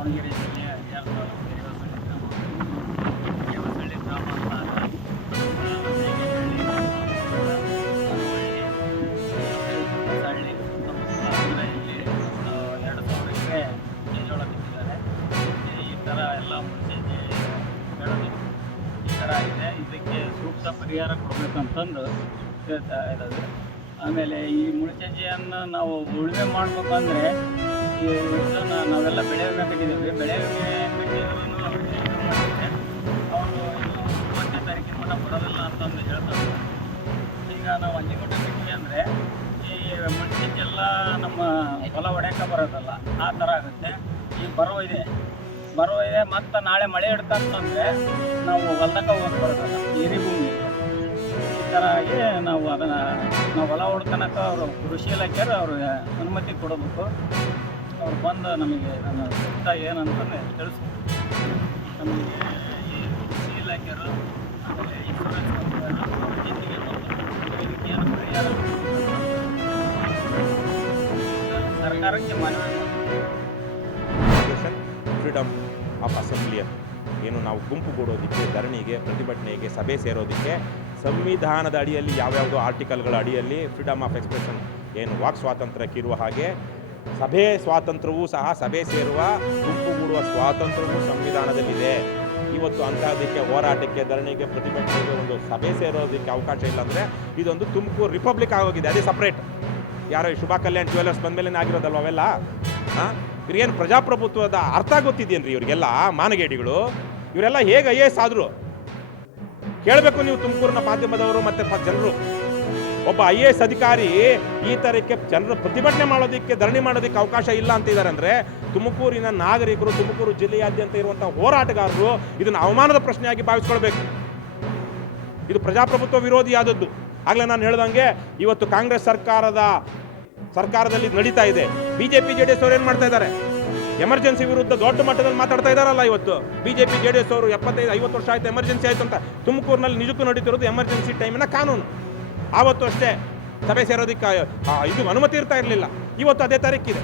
ದಾವಣಗೆರೆ ಜಿಲ್ಲೆಯ ಹರಿಹರ ತಾಲೂಕು ದೇವಸಳ್ಳಿ ಗ್ರಾಮ ಅಂತ ಸಳ್ಳಿ ಸುತ್ತಮುತ್ತ ಅಂದರೆ ಇಲ್ಲಿ 2,000 ಎಕರೆ ಮೆಕ್ಕೆಜೋಳ ಬಿತ್ತಿದ್ದಾರೆ. ಈ ಥರ ಎಲ್ಲ ಮುನ್ಸೂಚನೆ ಬೆಳೆದು ಈ ಥರ ಇದೆ. ಇದಕ್ಕೆ ಸೂಕ್ತ ಪರಿಹಾರ ಕೊಡಬೇಕಂತಂದು ಹೇಳ್ತಾ ಇರೋದು. ಆಮೇಲೆ ಈ ಮುಳ್ಚಜ್ಜಿಯನ್ನು ನಾವು ಉಳುಮೆ ಮಾಡಬೇಕಂದ್ರೆ ಇದನ್ನು ನಾವೆಲ್ಲ ಬೆಳೆ ವಿಮೆ ಕಟ್ಟಿದ್ದೀವಿ. ಬೆಳೆ ವಿಮೆ ಕಟ್ಟಿದ್ರು ಅವರು 30ನೇ ತಾರೀಕಿನ ಮಟ್ಟ ಬರೋದಿಲ್ಲ ಅಂತಂದು ಹೇಳ್ತಾರೆ. ಈಗ ನಾವು ಅಲ್ಲಿ ಮಟ್ಟ ಕಟ್ಟಿವಿ ಅಂದರೆ ಈ ಮುಳ್ಚಜ್ಜೆಲ್ಲ ನಮ್ಮ ಹೊಲ ಹೊಡ್ಯಕ್ಕೆ ಬರೋದಲ್ಲ, ಆ ಥರ ಆಗುತ್ತೆ. ಈ ಬರೋ ಇದೆ ಮತ್ತು ನಾಳೆ ಮಳೆ ಹಿಡ್ತಂತಂದರೆ ನಾವು ಹೊಲ್ದಕ್ಕೆ ಹೋಗೋಕೆ ಬರೋದಲ್ಲ, ಏರಿ ಭೂಮಿ ಇದೆ. ಈ ಥರ ಆಗಿ ನಾವು ಅದನ್ನು ಹೊಲ ಹೊಡ್ಕೊಳಕ ಅವರು ಕೃಷಿ ಇಲಾಖೆಯವರು ಅವರು ಅನುಮತಿ ಕೊಡಬೇಕು. ಅವ್ರು ಬಂದು ನಮಗೆ ನನ್ನ ಸೂಕ್ತ ಏನಂತಂದರೆ ತಿಳಿಸ್ಬೇಕು. ನಮಗೆ ಈ ಕೃಷಿ ಇಲಾಖೆಯವರು ಆಮೇಲೆ ಇನ್ಶೂರೆನ್ಸ್ ಕಂಪನಿಯವರು ಅವ್ರ ಜೊತೆಗೆ ಬಂದು ಇದಕ್ಕೆ ಏನು ಪರಿಹಾರ ಸರ್ಕಾರಕ್ಕೆ ಮನವಿ ಫ್ರೀಡಮ್ ಆಫ್ ಅಸೆಂಬ್ಲಿಯನ್ನು ಏನು ನಾವು ಗುಂಪುಗೂಡೋದಕ್ಕೆ, ಧರಣಿಗೆ, ಪ್ರತಿಭಟನೆಗೆ, ಸಭೆ ಸೇರೋದಕ್ಕೆ ಸಂವಿಧಾನದ ಅಡಿಯಲ್ಲಿ ಯಾವ್ಯಾವುದೋ ಆರ್ಟಿಕಲ್ಗಳ ಅಡಿಯಲ್ಲಿ ಫ್ರೀಡಮ್ ಆಫ್ ಎಕ್ಸ್ಪ್ರೆಷನ್ ಏನು ವಾಕ್ ಸ್ವಾತಂತ್ರ್ಯಕ್ಕಿರುವ ಹಾಗೆ ಸಭೆ ಸ್ವಾತಂತ್ರ್ಯವೂ ಸಹ ಸಭೆ ಸೇರುವ ಗುಂಪುಗೂಡುವ ಸ್ವಾತಂತ್ರ್ಯವೂ ಸಂವಿಧಾನದಲ್ಲಿದೆ. ಇವತ್ತು ಅಂತಹದಕ್ಕೆ ಹೋರಾಟಕ್ಕೆ, ಧರಣಿಗೆ, ಪ್ರತಿಭಟನೆಗೆ ಒಂದು ಸಭೆ ಸೇರೋದಕ್ಕೆ ಅವಕಾಶ ಇಲ್ಲ ಅಂದರೆ ಇದೊಂದು ತುಮಕೂರು ರಿಪಬ್ಲಿಕ್ ಆಗೋಗಿದೆ. ಅದೇ ಸಪ್ರೇಟ್. ಯಾರೋ ಶುಭಾ ಕಲ್ಯಾಣ್ ಜ್ಯುವೆಲರ್ಸ್ ಬಂದಮೇಲೆ ಆಗಿರೋದಲ್ವ ಅವೆಲ್ಲ. ಇವ್ರಿಗೇನು ಪ್ರಜಾಪ್ರಭುತ್ವದ ಅರ್ಥ ಗೊತ್ತಿದೆಯೇನ್ರಿ ಇವರಿಗೆಲ್ಲ? ಮಾನಗೇಡಿಗಳು ಇವರೆಲ್ಲ ಹೇಗೆ IAS ಆದರು ಕೇಳಬೇಕು ನೀವು, ತುಮಕೂರಿನ ಮಾಧ್ಯಮದವರು ಮತ್ತು ಜನರು. ಒಬ್ಬ IAS ಅಧಿಕಾರಿ ಈ ಥರಕ್ಕೆ ಜನರು ಪ್ರತಿಭಟನೆ ಮಾಡೋದಕ್ಕೆ, ಧರಣಿ ಮಾಡೋದಕ್ಕೆ ಅವಕಾಶ ಇಲ್ಲ ಅಂತಿದ್ದಾರೆ ಅಂದರೆ ತುಮಕೂರಿನ ನಾಗರಿಕರು, ತುಮಕೂರು ಜಿಲ್ಲೆಯಾದ್ಯಂತ ಇರುವಂಥ ಹೋರಾಟಗಾರರು ಇದನ್ನು ಅವಮಾನದ ಪ್ರಶ್ನೆಯಾಗಿ ಭಾವಿಸ್ಕೊಳ್ಬೇಕು. ಇದು ಪ್ರಜಾಪ್ರಭುತ್ವ ವಿರೋಧಿಯಾದದ್ದು. ಆಗಲೇ ನಾನು ಹೇಳ್ದಂಗೆ ಇವತ್ತು ಕಾಂಗ್ರೆಸ್ ಸರ್ಕಾರದಲ್ಲಿ ನಡೀತಾ ಇದೆ. BJP JDS ಅವರು ಏನು ಮಾಡ್ತಾ ಇದ್ದಾರೆ? ಎಮರ್ಜೆನ್ಸಿ ವಿರುದ್ಧ ದೊಡ್ಡ ಮಟ್ಟದಲ್ಲಿ ಮಾತಾಡ್ತಾ ಇದ್ದಾರಲ್ಲ. ಇವತ್ತು BJP JDS ಅವರು 75-50 ವರ್ಷ ಆಯಿತು ಎಮರ್ಜೆನ್ಸಿ ಆಯಿತು ಅಂತ. ತುಮಕೂರಿನಲ್ಲಿ ನಿಜಕ್ಕೂ ನಡೀತಿರೋದು ಎಮರ್ಜೆನ್ಸಿ ಟೈಮಿನ ಕಾನೂನು. ಆವತ್ತು ಅಷ್ಟೇ ಸಭೆ ಸೇರೋದಕ್ಕೆ ಇದು ಅನುಮತಿ ಇರ್ತಾ ಇರಲಿಲ್ಲ. ಇವತ್ತು ಅದೇ ತಾರೀಕಿದೆ.